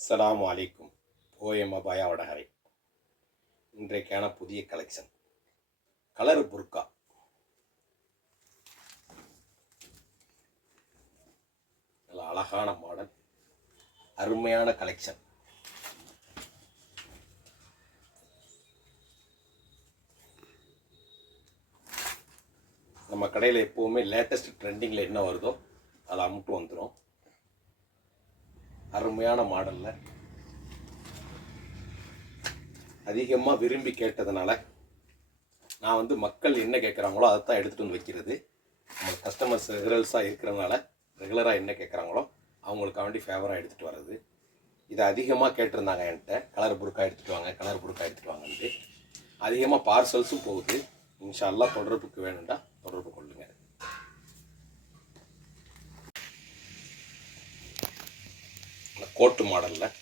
அஸ்ஸலாமு அலைக்கும். போயம் அபாயா வடகரை. இன்றைக்கான புதிய கலெக்ஷன் கலர் புர்கா. நல்ல அழகான மாடல், அருமையான கலெக்ஷன். நம்ம கடையில் எப்போவுமே லேட்டஸ்ட் ட்ரெண்டிங்கில் என்ன வருதோ அதை அமுட்டு வந்துடும். அருமையான மாடலில் அதிகமாக விரும்பி கேட்டதுனால நான் மக்கள் என்ன கேட்குறாங்களோ அதை தான் எடுத்துகிட்டு வந்து வைக்கிறது. நம்ம கஸ்டமர்ஸ் ரெகுலர்ஸாக இருக்கிறதுனால ரெகுலராக என்ன கேட்குறாங்களோ அவங்களுக்காண்டி ஃபேவராக எடுத்துகிட்டு வர்றது. இதை அதிகமாக கேட்டிருந்தாங்க என்கிட்ட, கலர் புர்கா எடுத்துகிட்டு வாங்க, கலர் புர்கா எடுத்துகிட்டு வாங்கன்ட்டு. அதிகமாக பார்சல்ஸும் போகுது. இன்ஷா அல்லாஹ் தொடர்புக்கு வேணும்டா தொடர்பு கொள்ளுங்க. கோட்டு மாடலில்